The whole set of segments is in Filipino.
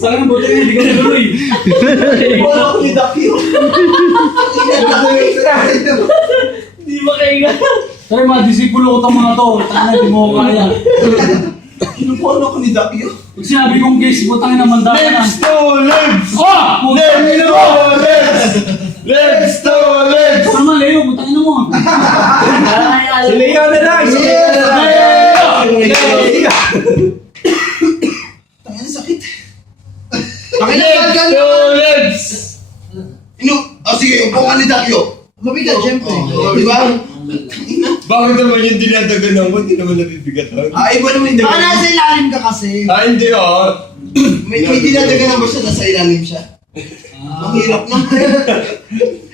Tangan mo, hindi ka natuloy. Wala ko ni Dakyo. Hindi makainga. Sabi mga disipulo ko itong mga to. Tangan, hindi mo kaya. Pinupuno ko ni Dakyo. Pag sinabi kong case, butangin naman daw na. Let's go, let's! Oh! Let's go, let's! Let's go, let's! Ano naman, Leo, butangin na mo. Si Leo na lang! Si Leo na lang! Tangin, sakit. Let's go, let's! Sige, upo ka ni Dakyo. Mabigat, syempre. Di ba? Bakit naman yung dinadagan mo? Hindi naman nabibigatan. Iba naman yung Baka dagan. nasa ilalim ka kasi. Hindi May dinadagan ba siya nasa ilalim siya? Ang hirap na.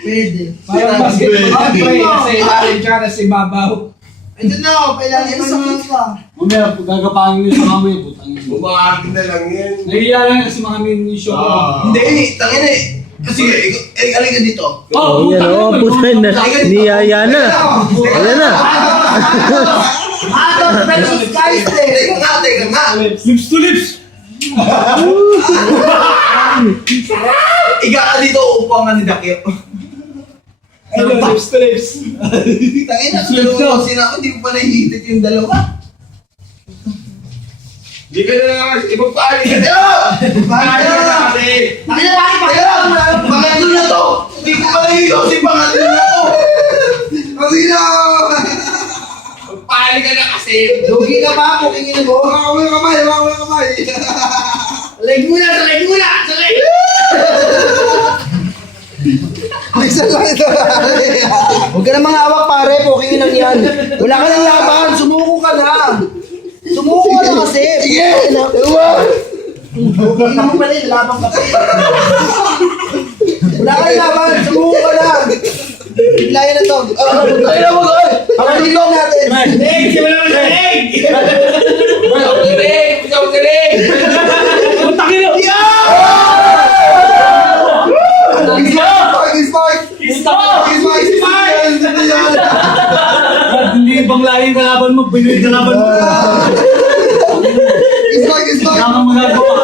Pwede. Parang basketball. Pwede. Nasa ilalim tsaka nasa ibabaw. Ito na ako, pailalim mo naman ka. Mamaya, pag gagapangin mo yung sa kamay, butangin mo. Bumakakit na lang yan. Nahiya lang kasi mga minisyo ko. Hindi, tangin eh. Sige, alay ka dito. Oh, Yan o, puta na. Niyaya na. Ayan na. Ato, Pepsi Skies eh. Teka nga. Lips to lips! Iga ka dito, upo nga ni Dakyo. Ano, lips to lips. Tangin na, dalawa kasi na ako, hindi ko pa nahihitit yung dalawa. Hindi ka na lang kasi ipagpaali ka na! Bakit na? kasi! Tangin na, bakit pa Kaya, pangatlo na to! Hindi ko pa nahihitit, pangatlo na to! Kasi na! Pagpaali ka na kasi! Lugi ka ba? Pukingin mo. Hawakan mo yung kamay, hawakan mo yung kamay! Leg muna, sa leg muna! Sa leg! Isa lang ito. Huwag ka namang hawak pare, pukingin lang yan. Wala ka nang laban, sumuko ka na. Sumuko ka na kasi. Sige! Pukingin mo pala yung labang ka. Wala ka nang laban, sumuko ka na. Biglayan na to. Ay na mo, ay! Pakaligin natin. Leg! Simula mo sa leg! Ikaw sa leg! Ikaw sa leg! Butangin na! Hindi ibang lahi yung kalaban mo, Pinoy kalaban mo. Kaya kang magagawa.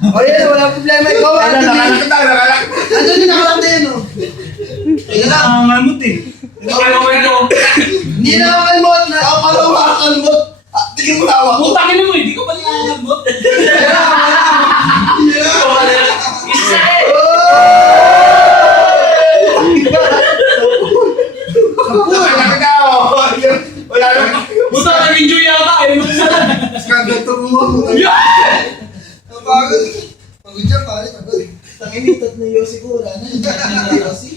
O yan, wala problema. Ikaw, ano Nakalak na! Nakalak! Ano din nakalak na yun, oh. Nangangamot eh. Hindi na ako kalmot na. Ako pala makakalmot. Tingin mo na hawak ko. Butangin mo, hindi ka pa nangangamot. Isa eh! Nakalak na ako! Wala na! Butang nag-enjoy yata eh. Kagato mo. Pagod. Pagod siya, pare. Pagod. Tangin ni tatlo Yossi ko. Wala na. Yossi.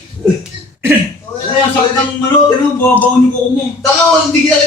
Kaya sakit ng ano, bumabaon yung kuko mo. Tanga mo, hindi kita